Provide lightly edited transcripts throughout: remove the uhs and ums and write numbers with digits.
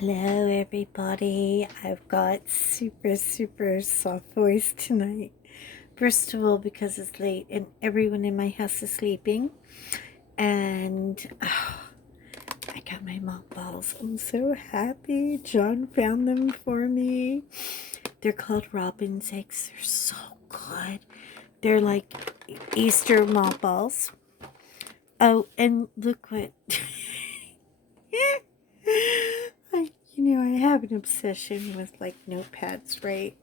Hello, everybody. I've got super soft voice tonight. First of all, because it's late and everyone in my house is sleeping. And I got my mothballs. I'm so happy. John found them for me. They're called robin's eggs. They're so good. They're like Easter mothballs. Oh, and look what... I have an obsession with like notepads, right?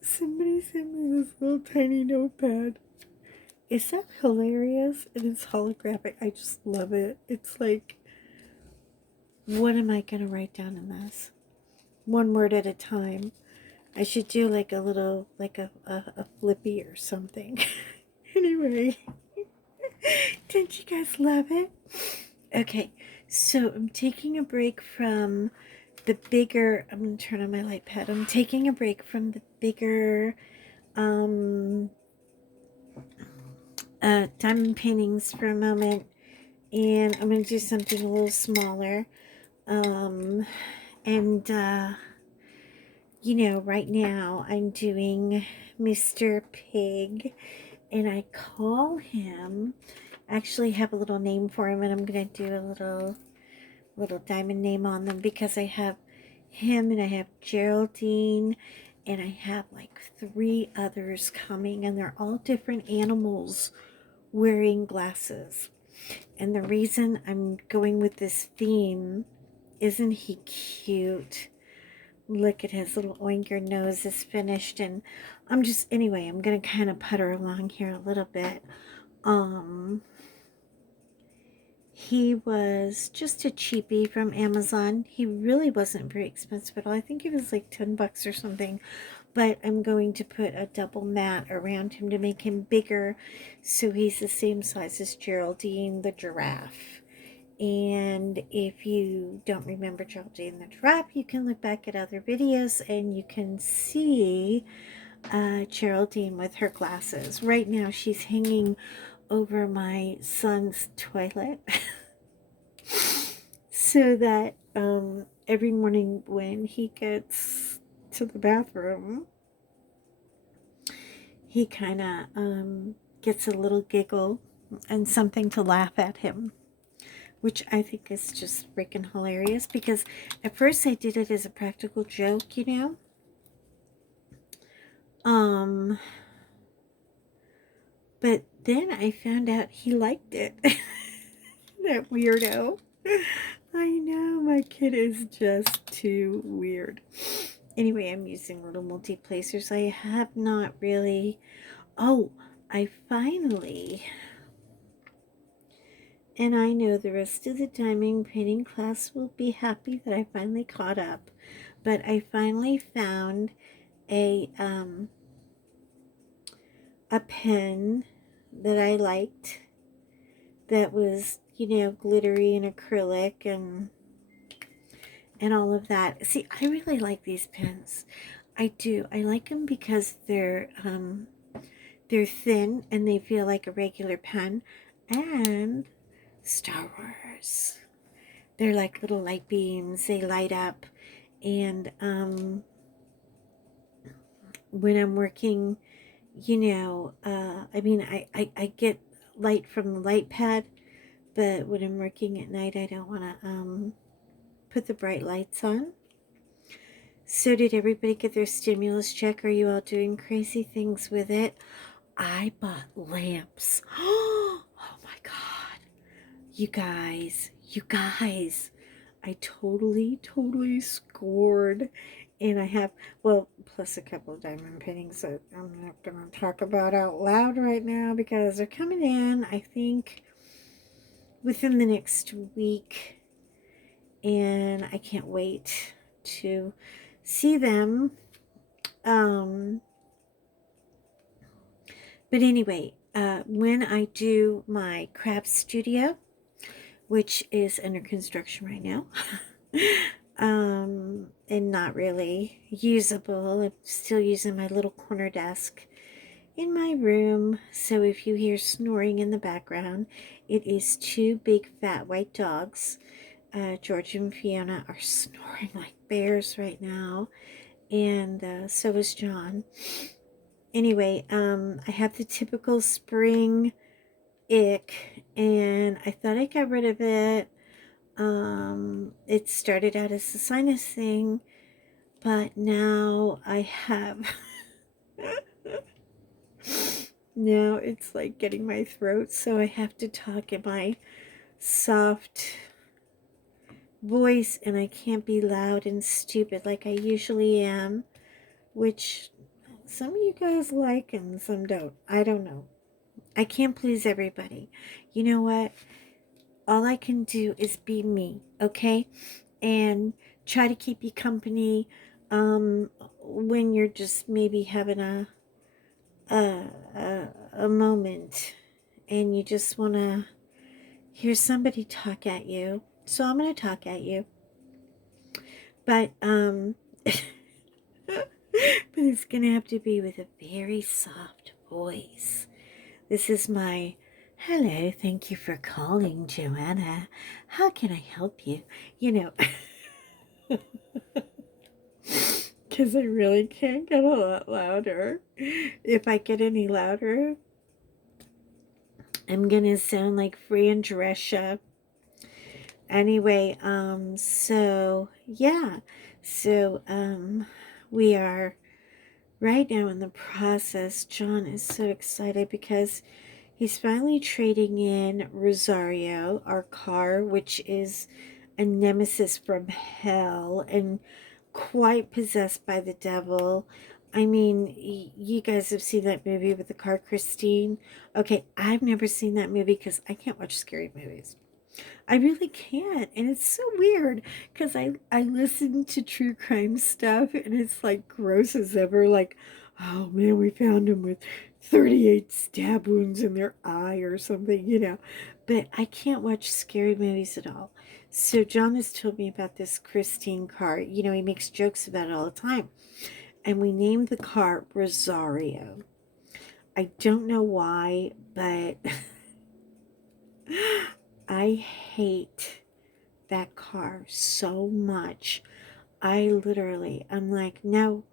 Somebody sent me this little tiny notepad. Is that hilarious? And it's holographic. I just love it. It's like, what am I going to write down in this? One word at a time. I should do like a little, like a flippy or something. Anyway, don't you guys love it? Okay, so I'm taking a break from the bigger, I'm going to turn on my light pad. I'm taking a break from the bigger diamond paintings for a moment, and I'm going to do something a little smaller. Right now I'm doing Mr. Pig, and I call him, I actually have a little name for him, and I'm going to do a little diamond name on them because I have him and I have Geraldine and I have like 3 others coming, and they're all different animals wearing glasses. And the reason I'm going with this theme, isn't he cute? Look at his little oinker nose is finished, and I'm going to kind of putter along here a little bit. He was just a cheapie from Amazon. He really wasn't very expensive at all. I think it was like 10 bucks or something. But I'm going to put a double mat around him to make him bigger, so he's the same size as Geraldine the giraffe. And if you don't remember Geraldine the giraffe, you can look back at other videos and you can see Geraldine with her glasses. Right now she's hanging over my son's toilet so that every morning when he gets to the bathroom, he kind of gets a little giggle and something to laugh at him, which I think is just freaking hilarious, because at first I did it as a practical joke, but then I found out he liked it. That weirdo. I know, my kid is just too weird. Anyway, I'm using little multi-placers. I have not really... Oh, I finally... And I know the rest of the diamond painting class will be happy that I finally caught up. But I finally found a pen that I liked that was, glittery and acrylic and all of that. See, I really like these pens. I do. I like them because they're thin and they feel like a regular pen. And Star Wars. They're like little light beams. They light up. And when I'm working, I get light from the light pad, but when I'm working at night, I don't want to put the bright lights on. So did everybody get their stimulus check? Are you all doing crazy things with it? I bought lamps. Oh my God. You guys, I totally scored. And I have, well, plus a couple of diamond paintings that I'm not going to talk about out loud right now because they're coming in, I think, within the next week. And I can't wait to see them. But anyway, when I do my craft studio, which is under construction right now, and not really usable, I'm still using my little corner desk in my room. So if you hear snoring in the background, it is 2 big fat white dogs George and Fiona are snoring like bears right now, and so is John. Anyway, I have the typical spring ick, and I thought I got rid of it. It started out as a sinus thing, but now I have. Now it's like getting my throat, so I have to talk in my soft voice, and I can't be loud and stupid like I usually am, which some of you guys like and some don't. I don't know. I can't please everybody. You know what? All I can do is be me, okay? And try to keep you company when you're just maybe having a, a moment and you just want to hear somebody talk at you. So I'm going to talk at you. But but it's going to have to be with a very soft voice. This is my hello, thank you for calling, Joanna. How can I help you? You know, because I really can't get a lot louder. If I get any louder, I'm gonna sound like Fran Drescher. Anyway, we are right now in the process. John is so excited because he's finally trading in Rosario, our car, which is a nemesis from hell and quite possessed by the devil. I mean, you guys have seen that movie with the car, Christine. Okay, I've never seen that movie because I can't watch scary movies. I really can't. And it's so weird because I listen to true crime stuff and it's like gross as ever. Like, oh man, we found him with 38 stab wounds in their eye or something, you know. But I can't watch scary movies at all. So John has told me about this Christine car. You know, he makes jokes about it all the time. And we named the car Rosario. I don't know why, but I hate that car so much. I'm like, no,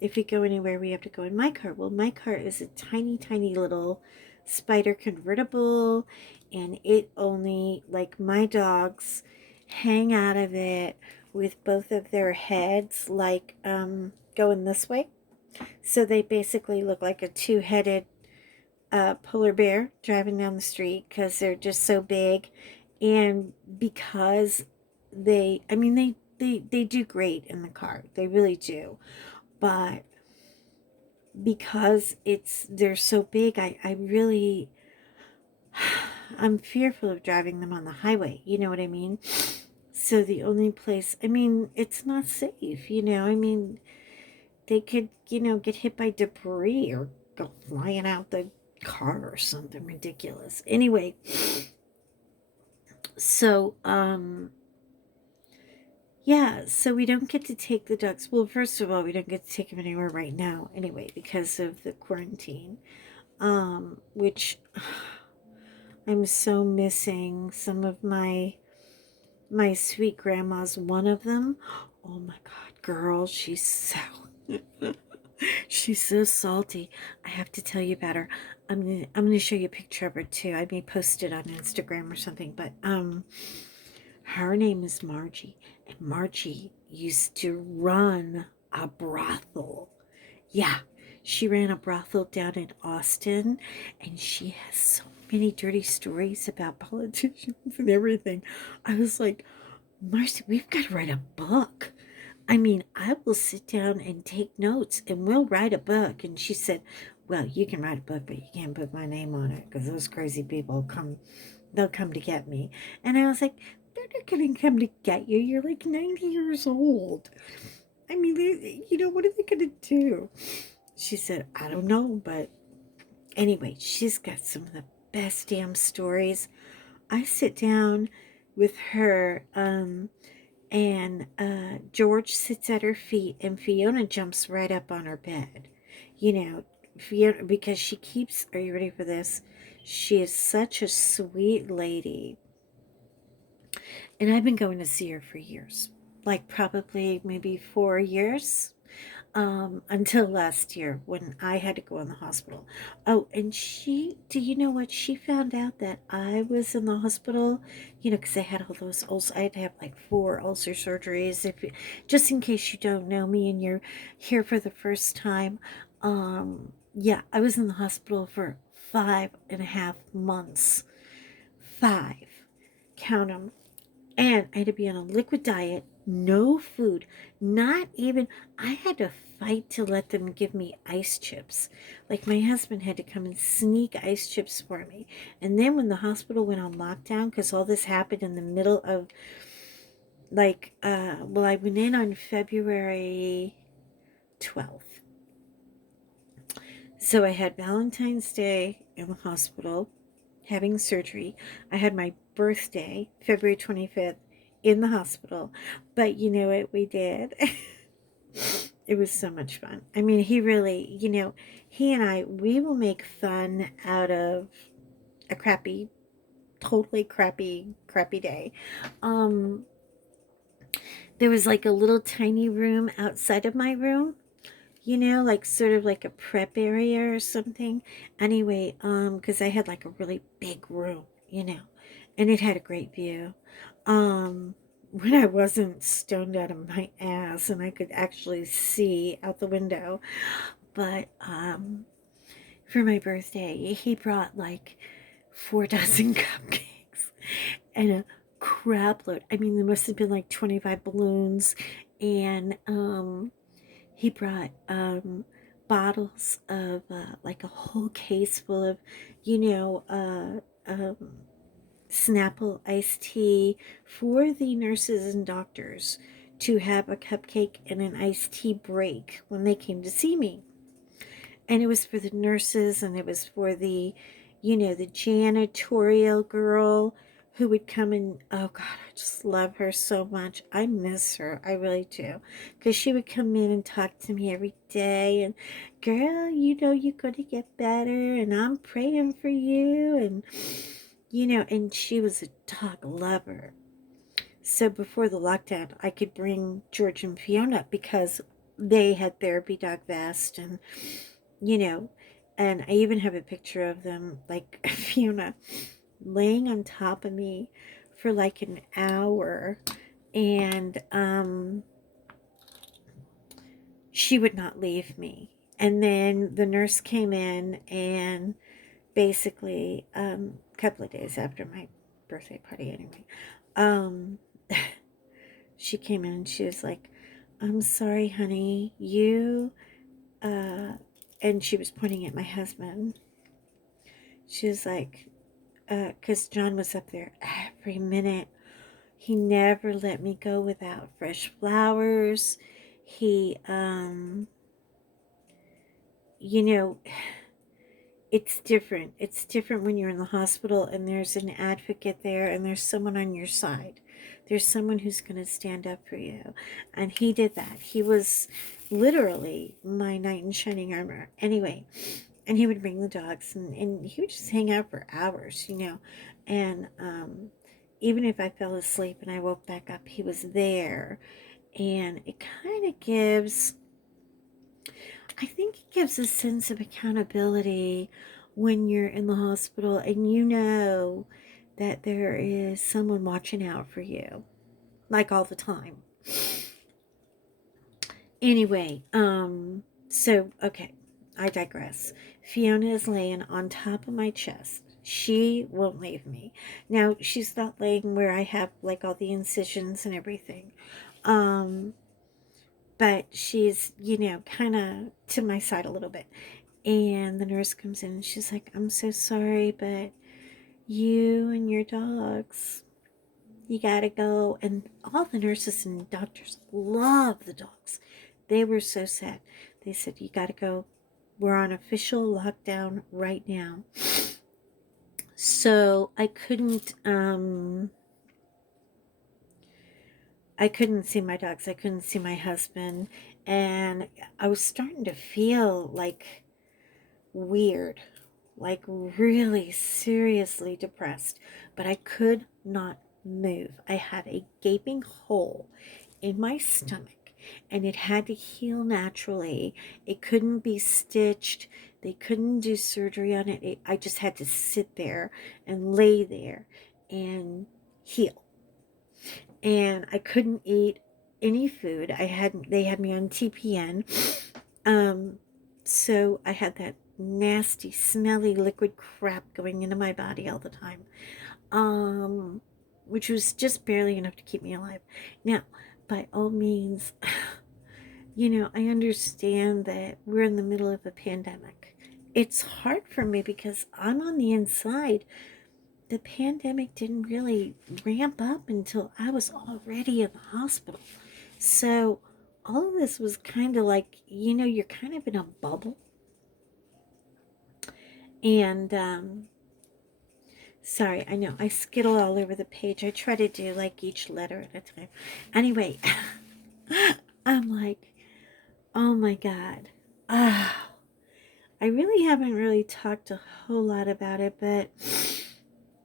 if we go anywhere, we have to go in my car. Well, my car is a tiny, tiny little spider convertible, and it only, like, my dogs hang out of it with both of their heads, like, going this way. So they basically look like a two-headed polar bear driving down the street because they're just so big. And because they do great in the car, they really do, but because they're so big, I really I'm fearful of driving them on the highway, you know what I mean? So the only place, I mean, it's not safe, you know, I mean, they could, you know, get hit by debris or go flying out the car or something ridiculous. Anyway, so yeah, so we don't get to take the ducks. Well, first of all, we don't get to take them anywhere right now anyway because of the quarantine. Which I'm so missing some of my sweet grandma's one of them. Oh my god, girl, she's so she's so salty. I have to tell you about her. I'm gonna show you a picture of her too. I may post it on Instagram or something, but her name is Margie, and Margie used to run a brothel. Yeah, she ran a brothel down in Austin, and she has so many dirty stories about politicians and everything. I was like, Marcy, we've got to write a book. I mean, I will sit down and take notes and we'll write a book. And she said, well, you can write a book, but you can't put my name on it because those crazy people they'll come to get me. And I was like, they're not going to come to get you. You're like 90 years old. I mean, you know, what are they going to do? She said, I don't know, but anyway, she's got some of the best damn stories. I sit down with her, and George sits at her feet, and Fiona jumps right up on her bed. You know, Fiona, because she keeps, are you ready for this? She is such a sweet lady. And I've been going to see her for years, like probably maybe 4 years, until last year when I had to go in the hospital. Oh, and do you know what? She found out that I was in the hospital, because I had all those ulcers. I had to have like 4 ulcer surgeries. Just in case you don't know me and you're here for the first time, yeah, I was in the hospital for 5.5 months. Five, count them. And I had to be on a liquid diet, no food, not even, I had to fight to let them give me ice chips. Like my husband had to come and sneak ice chips for me. And then when the hospital went on lockdown, because all this happened in the middle of, like, well, I went in on February 12th. So I had Valentine's Day in the hospital having surgery. I had my birthday, February 25th, in the hospital. But you know what we did? It was so much fun. I mean, he really, he and I, we will make fun out of a crappy, totally crappy day. Um, there was like a little tiny room outside of my room, like sort of like a prep area or something. Anyway, because I had like a really big room, and it had a great view. When I wasn't stoned out of my ass and I could actually see out the window. But for my birthday, he brought like 4 dozen cupcakes and a crap load. I mean, there must have been like 25 balloons, and he brought bottles of like a whole case full of, you know, Snapple iced tea for the nurses and doctors to have a cupcake and an iced tea break when they came to see me. And it was for the nurses, and it was for the janitorial girl who would come and, oh God, I just love her so much. I miss her. I really do. Because she would come in and talk to me every day, and girl, you're going to get better, and I'm praying for you. And she was a dog lover. So before the lockdown, I could bring George and Fiona because they had therapy dog vest, and you know, and I even have a picture of them, like Fiona laying on top of me for like an hour, and she would not leave me. And then the nurse came in, and basically, a couple of days after my birthday party, anyway, um, she came in and she was like, "I'm sorry, honey, uh, and she was pointing at my husband. She was like, because John was up there every minute. He never let me go without fresh flowers. He, you know, it's different. It's different when you're in the hospital and there's an advocate there and there's someone on your side. There's someone who's going to stand up for you. And he did that. He was literally my knight in shining armor. Anyway, and he would bring the dogs, and he would just hang out for hours. And even if I fell asleep and I woke back up, he was there. And it kind of gives, I think it gives a sense of accountability when you're in the hospital and you know that there is someone watching out for you, like all the time. Anyway, so okay, I digress. Fiona is laying on top of my chest. She won't leave me. Now, she's not laying where I have like all the incisions and everything. Um, but she's, kind of to my side a little bit. And the nurse comes in and she's like, "I'm so sorry, but you and your dogs, you gotta go." And all the nurses and doctors love the dogs. They were so sad. They said, "You gotta go. We're on official lockdown right now." So I couldn't see my dogs. I couldn't see my husband. And I was starting to feel like weird, like really seriously depressed, but I could not move. I had a gaping hole in my stomach, and it had to heal naturally. It couldn't be stitched. They couldn't do surgery on it. I just had to sit there and lay there and heal. And I couldn't eat any food. They had me on TPN. Um, so I had that nasty, smelly liquid crap going into my body all the time. Um, which was just barely enough to keep me alive. Now, by all means, I understand that we're in the middle of a pandemic. It's hard for me because I'm on the inside. The pandemic didn't really ramp up until I was already in the hospital. So all of this was kind of like, you're kind of in a bubble. And sorry, I know I skittle all over the page. I try to do like each letter at a time. Anyway, I'm like, oh my God. Ah, I really haven't really talked a whole lot about it, but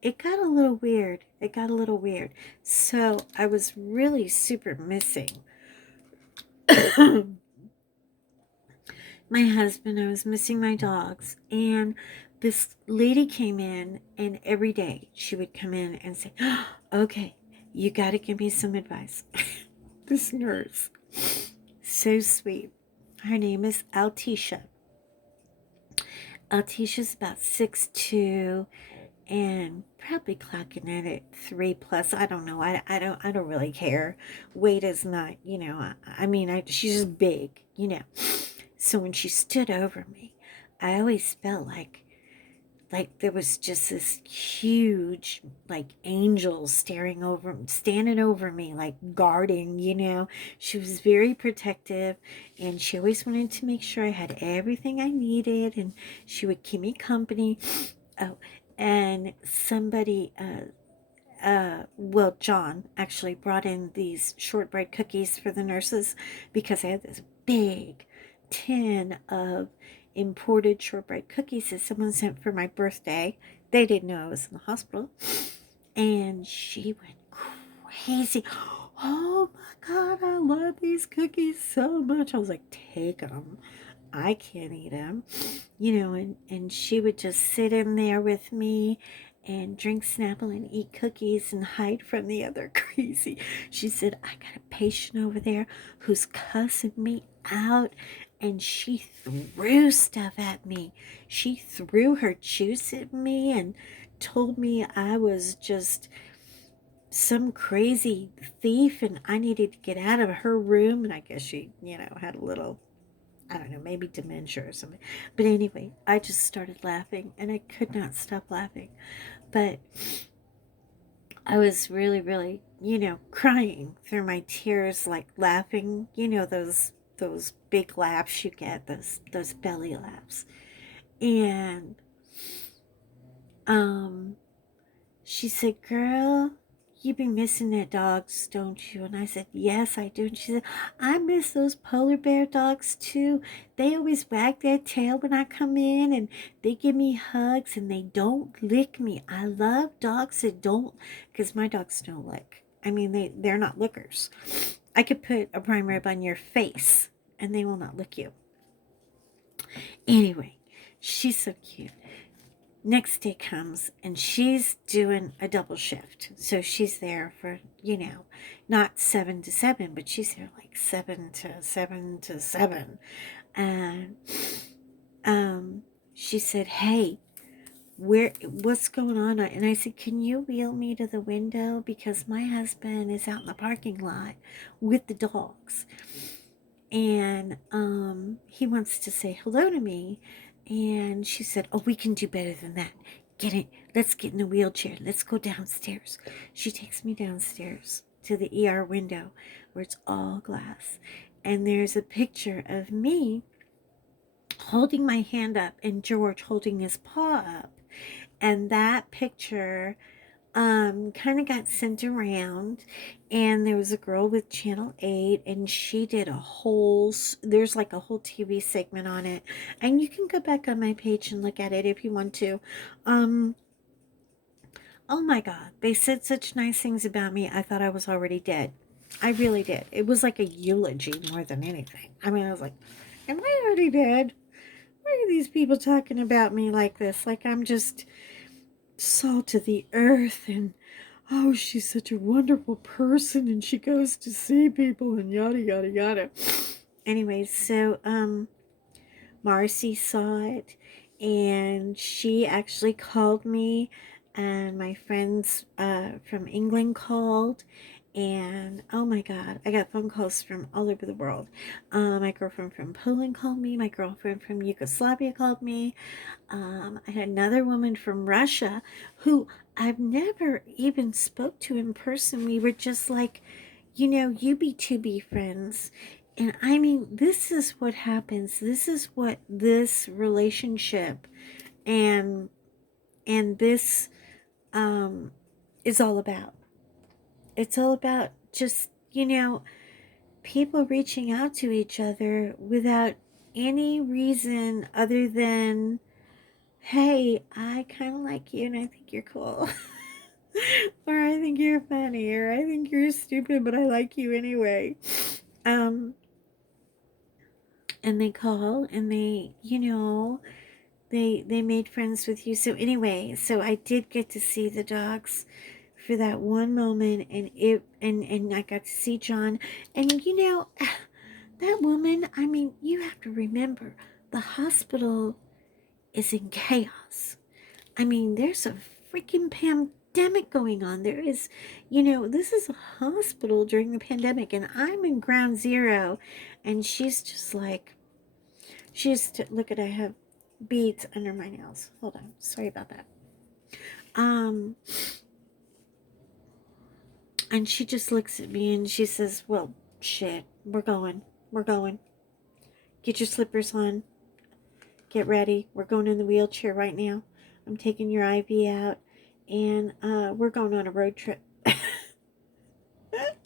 it got a little weird. It got a little weird. So I was really super missing my husband. I was missing my dogs. And this lady came in, and every day she would come in and say, oh, okay, you got to give me some advice. This nurse, so sweet. Her name is Altisha. Altisha's about 6'2" and probably clocking in at 3 plus. I don't know. I don't really care. Weight is not, she's just big, So when she stood over me, I always felt like there was just this huge like angel standing over me, like guarding. She was very protective, and she always wanted to make sure I had everything I needed, and she would keep me company. Oh, and somebody well, John actually brought in these shortbread cookies for the nurses because I had this big tin of imported shortbread cookies that someone sent for my birthday. They didn't know I was in the hospital. And she went crazy. Oh my God, I love these cookies so much. I was like, take them. I can't eat them, and she would just sit in there with me and drink Snapple and eat cookies and hide from the other crazy. She said, I got a patient over there who's cussing me out, and she threw stuff at me. She threw her juice at me and told me I was just some crazy thief and I needed to get out of her room. And I guess she, had a little, I don't know, maybe dementia or something. But anyway, I just started laughing and I could not stop laughing. But I was really, really, crying through my tears, like laughing, those big laughs you get, those belly laughs. And um she said, girl, you be missing the dogs, don't you? And I said, yes, I do. And she said, I miss those polar bear dogs too. They always wag their tail when I come in and they give me hugs and they don't lick me. I love dogs that don't, because my dogs don't lick. I mean, they're not lickers. I could put a prime rib on your face and they will not lick you. Anyway, she's so cute. Next day comes and she's doing a double shift. So she's there for, not 7 to 7, but she's there like 7 to 7 to 7. And she said, hey, what's going on? And I said, can you wheel me to the window? Because my husband is out in the parking lot with the dogs. And he wants to say hello to me. And she said, oh, we can do better than that. Get it. Let's get in the wheelchair. Let's go downstairs. She takes me downstairs to the ER window where it's all glass. And there's a picture of me holding my hand up and George holding his paw up. And that picture kind of got sent around, and there was a girl with Channel 8 and she did there's like a whole TV segment on it, and you can go back on my page and look at it if you want to. I'll Oh my God. They said such nice things about me. I thought I was already dead. I really did. It was like a eulogy more than anything. I mean, I was like, am I already dead? Why are these people talking about me like this? Like I'm just salt of the earth and oh, she's such a wonderful person and she goes to see people and yada yada yada. Anyways, so Marcy saw it and she actually called me and my friends from England called and oh my God, I got phone calls from all over the world. My girlfriend from Poland called me, my girlfriend from Yugoslavia called me. I had another woman from Russia who I've never even spoke to in person. We were just like, you know, you be to be friends. And I mean, this is what happens. This is what this relationship and this is all about. It's all about just, you know, people reaching out to each other without any reason other than, hey, I kind of like you and I think you're cool. Or I think you're funny, or I think you're stupid, but I like you anyway. Um, and they call and they, you know, they made friends with you. So anyway, so I did get to see the dogs for that one moment, and and I got to see John, and you know, that woman. I mean, you have to remember the hospital is in chaos. I mean, there's a freaking pandemic going on. There is, you know, this is a hospital during the pandemic, and I'm in ground zero, and she's just like, look at, I have beads under my nails. Hold on, sorry about that. Um, and she just looks at me and she says, "Well, shit, we're going. Get your slippers on, get ready. We're going in the wheelchair right now. I'm taking your IV out, and we're going on a road trip."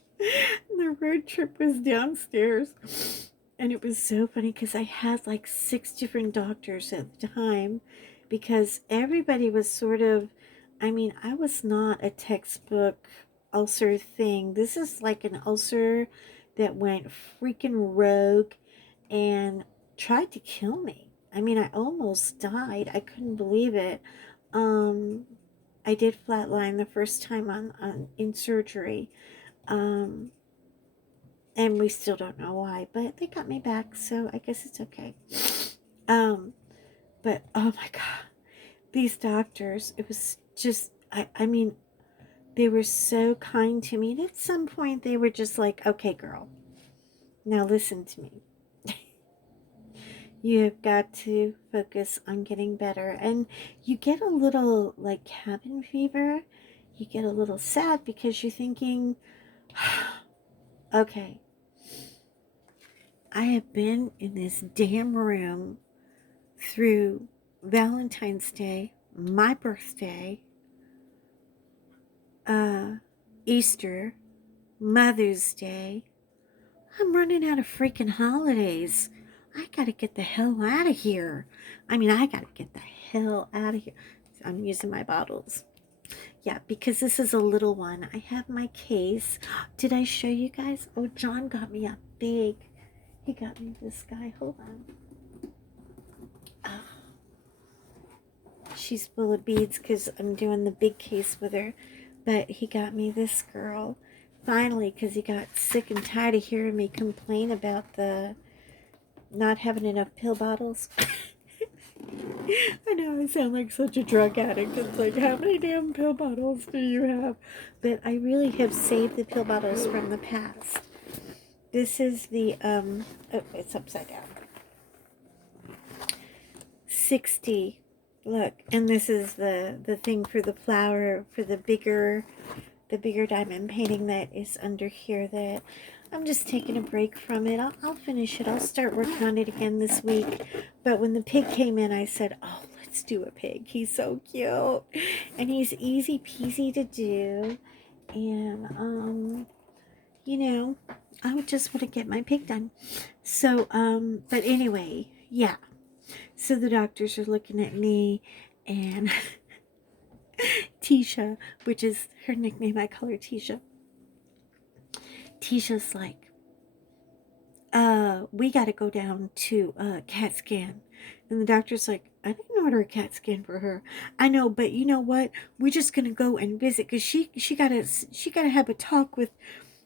The road trip was downstairs, and it was so funny because I had like 6 different doctors at the time because everybody was sort of, I mean, I was not a textbook ulcer thing. This is like an ulcer that went freaking rogue and tried to kill me. I mean, I almost died. I couldn't believe it. um I did flatline the first time on in surgery. um and we still don't know why, but they got me back, so I guess it's okay. um but oh my God, these doctors, it was just, I mean, they were so kind to me, and at some point they were just like, okay girl, now listen to me. You have got to focus on getting better, and you get a little like cabin fever, you get a little sad because you're thinking, okay, I have been in this damn room through Valentine's Day, my birthday, uh, Easter, Mother's Day. I'm running out of freaking holidays. I gotta get the hell out of here. I mean, I gotta get the hell out of here. I'm using my bottles. Yeah, because this is a little one. I have my case. Did I show you guys? Oh, John got me a big. He got me this guy. Hold on. Oh, she's full of beads because I'm doing the big case with her. But he got me this girl. Finally, because he got sick and tired of hearing me complain about the not having enough pill bottles. I know I sound like such a drug addict. It's like, how many damn pill bottles do you have? But I really have saved the pill bottles from the past. This is the, oh, it's upside down. 60. Look, and this is the thing for the flower, for the bigger diamond painting that is under here that I'm just taking a break from it. I'll finish it. I'll start working on it again this week. But when the pig came in, I said, oh, let's do a pig. He's so cute. And he's easy peasy to do. And, you know, I just want to get my pig done. So, but anyway, yeah. So the doctors are looking at me and Tisha, which is her nickname, I call her Tisha. Tisha's like, we got to go down to CAT scan. And the doctor's like, I didn't order a CAT scan for her. I know, but you know what? We're just gonna go and visit because she gotta have a talk with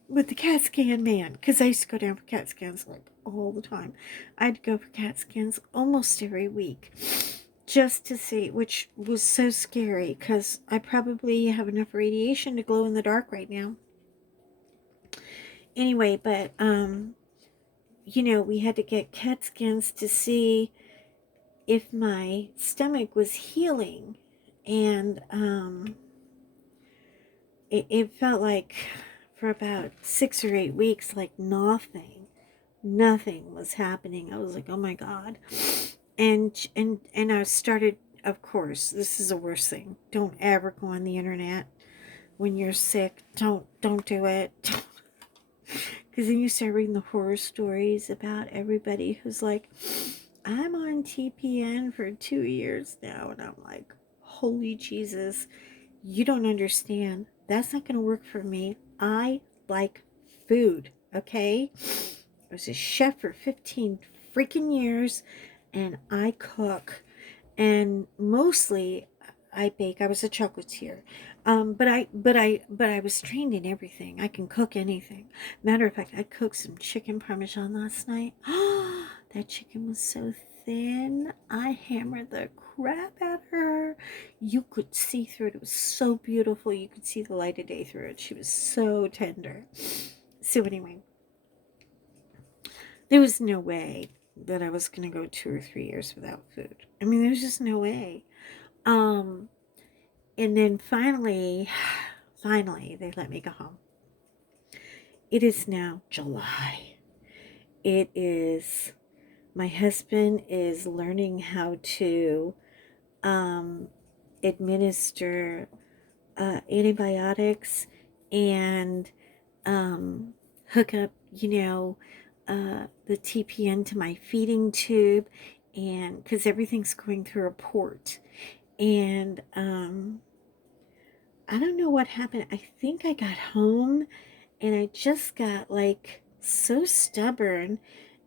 the CAT scan man. Because I used to go down for CAT scans like all the time. I'd go for CAT scans almost every week just to see, which was so scary because I probably have enough radiation to glow in the dark right now. Anyway, but we had to get CAT scans to see if my stomach was healing, and it felt like for about 6 or 8 weeks like nothing was happening. I was like, oh my god. And I started, of course, this is the worst thing, don't ever go on the internet when you're sick. Don't do it. Because then you start reading the horror stories about everybody who's like, I'm on TPN for 2 years now. And I'm like, holy Jesus, you don't understand. That's not going to work for me. I like food, okay? I was a chef for 15 freaking years, and I cook. And mostly I bake. I was a chocolatier. But I was trained in everything. I can cook anything. Matter of fact, I cooked some chicken parmesan last night. That chicken was so thin. I hammered the crap out of her. You could see through it. It was so beautiful. You could see the light of day through it. She was so tender. So anyway, there was no way that I was going to go 2 or 3 years without food. I mean, there's just no way. Um, and then finally, they let me go home. It is now July. It is, my husband is learning how to administer antibiotics and hook up, the TPN to my feeding tube, and because everything's going through a port. And I don't know what happened. I think I got home and I just got like so stubborn,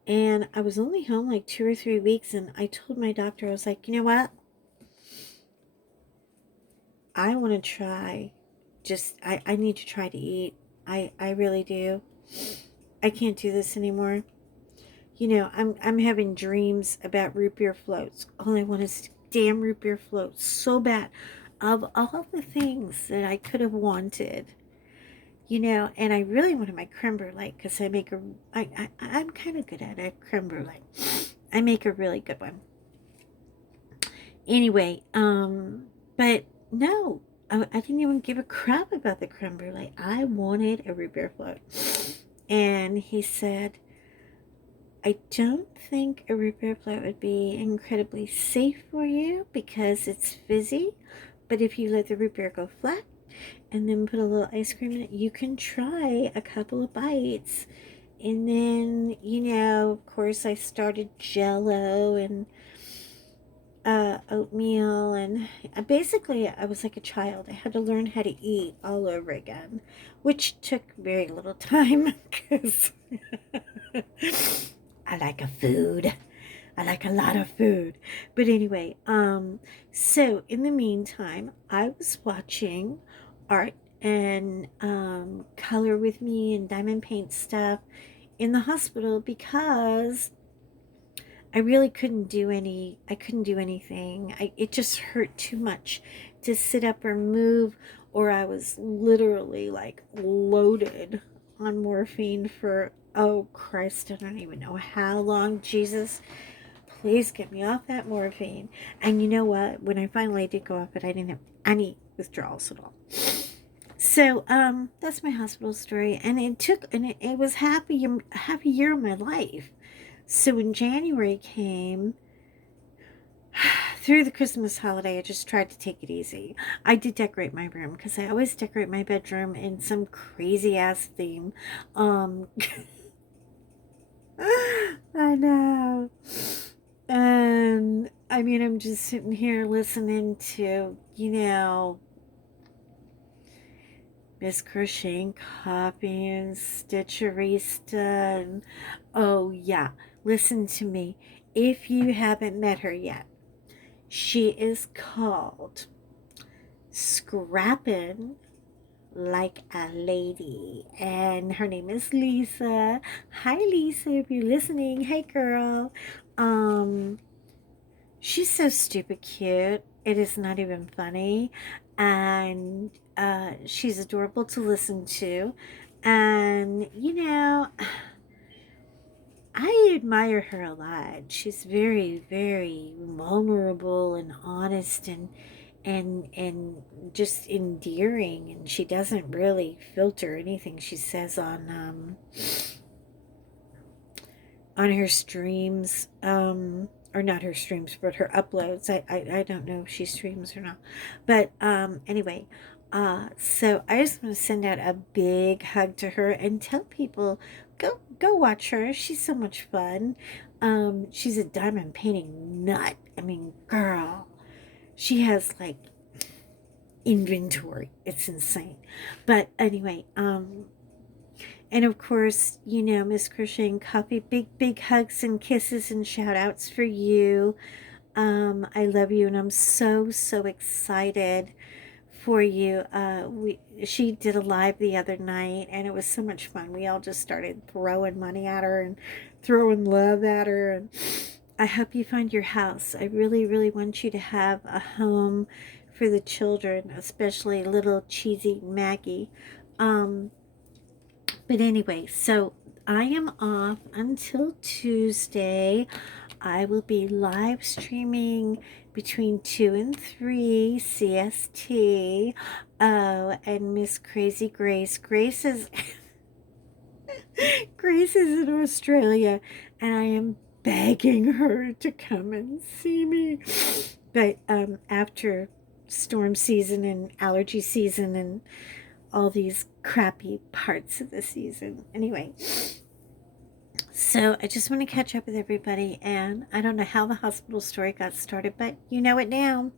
and I was only home like 2 or 3 weeks, and I told my doctor, I was like, you know what? I want to try. I need to try to eat. I really do. I can't do this anymore. I'm having dreams about root beer floats. All I want is damn root beer floats so bad. Of all the things that I could have wanted, and I really wanted my creme brulee because I'm kind of good at a creme brulee. I make a really good one. Anyway, but no, I didn't even give a crap about the creme brulee. I wanted a root beer float. And he said, I don't think a root beer float would be incredibly safe for you because it's fizzy. But if you let the root beer go flat and then put a little ice cream in it, you can try a couple of bites. And then, of course, I started Jell-O and oatmeal, and basically I was like a child. I had to learn how to eat all over again, which took very little time because I like a food. I like a lot of food. But anyway, so in the meantime, I was watching art and color with me and diamond paint stuff in the hospital because I really couldn't do anything. It just hurt too much to sit up or move, or I was literally like loaded on morphine for, oh Christ, I don't even know how long. Jesus, please get me off that morphine. And you know what? When I finally did go off it, I didn't have any withdrawals at all. So, that's my hospital story, and it was half a year of my life. So when January came, through the Christmas holiday, I just tried to take it easy. I did decorate my room because I always decorate my bedroom in some crazy ass theme. I know. And I mean, I'm just sitting here listening to, Miss Crocheting Copy and Stitcherista. And, oh, yeah. Listen to me. If you haven't met her yet, she is called Scrappin' Like a Lady. And her name is Lisa. Hi, Lisa, if you're listening. Hey, girl. Um, she's so stupid cute. It is not even funny. And she's adorable to listen to. And, I admire her a lot. She's very, very vulnerable and honest and just endearing, and she doesn't really filter anything she says on her streams, or not her streams, but her uploads. I don't know if she streams or not, but anyway, so I just want to send out a big hug to her and tell people, go watch her. She's so much fun. She's a diamond painting nut. I mean, girl, she has like inventory. It's insane. But anyway, and of course, Miss Crocheting Coffee, big hugs and kisses and shout outs for you. I love you, and I'm so excited for you. She did a live the other night, and it was so much fun. We all just started throwing money at her and throwing love at her, and I hope you find your house. I really want you to have a home for the children, especially little cheesy Maggie. Um, but anyway, so I am off until Tuesday. I will be live streaming between 2 and 3 CST. Oh, and Miss Crazy Grace. Grace is Grace is in Australia, and I am begging her to come and see me. But after storm season and allergy season and all these crappy parts of the season. Anyway, so I just want to catch up with everybody, and I don't know how the hospital story got started, but you know it now.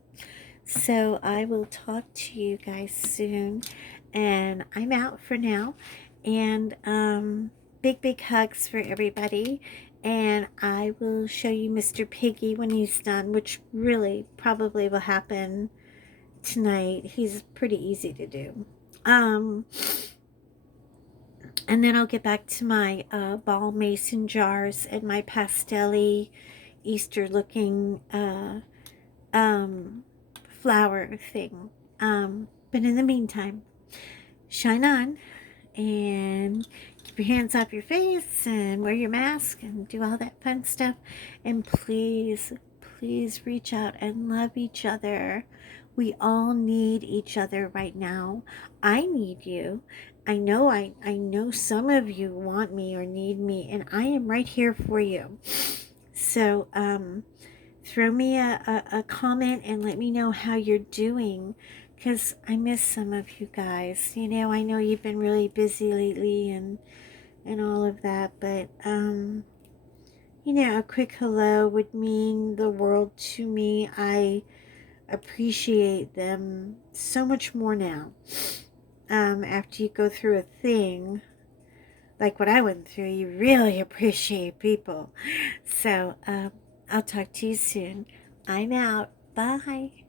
So I will talk to you guys soon, and I'm out for now. And big hugs for everybody. And I will show you Mr. Piggy when he's done, which really probably will happen tonight. He's pretty easy to do. And then I'll get back to my ball mason jars and my pastel-y Easter looking flower thing. But in the meantime, shine on and keep your hands off your face and wear your mask and do all that fun stuff. And please reach out and love each other. We all need each other right now. I need you. I know some of you want me or need me, and I am right here for you. So throw me a comment and let me know how you're doing, because I miss some of you guys. I know you've been really busy lately and all of that, but a quick hello would mean the world to me. I appreciate them so much more now. After you go through a thing like what I went through, you really appreciate people. So I'll talk to you soon. I'm out. Bye.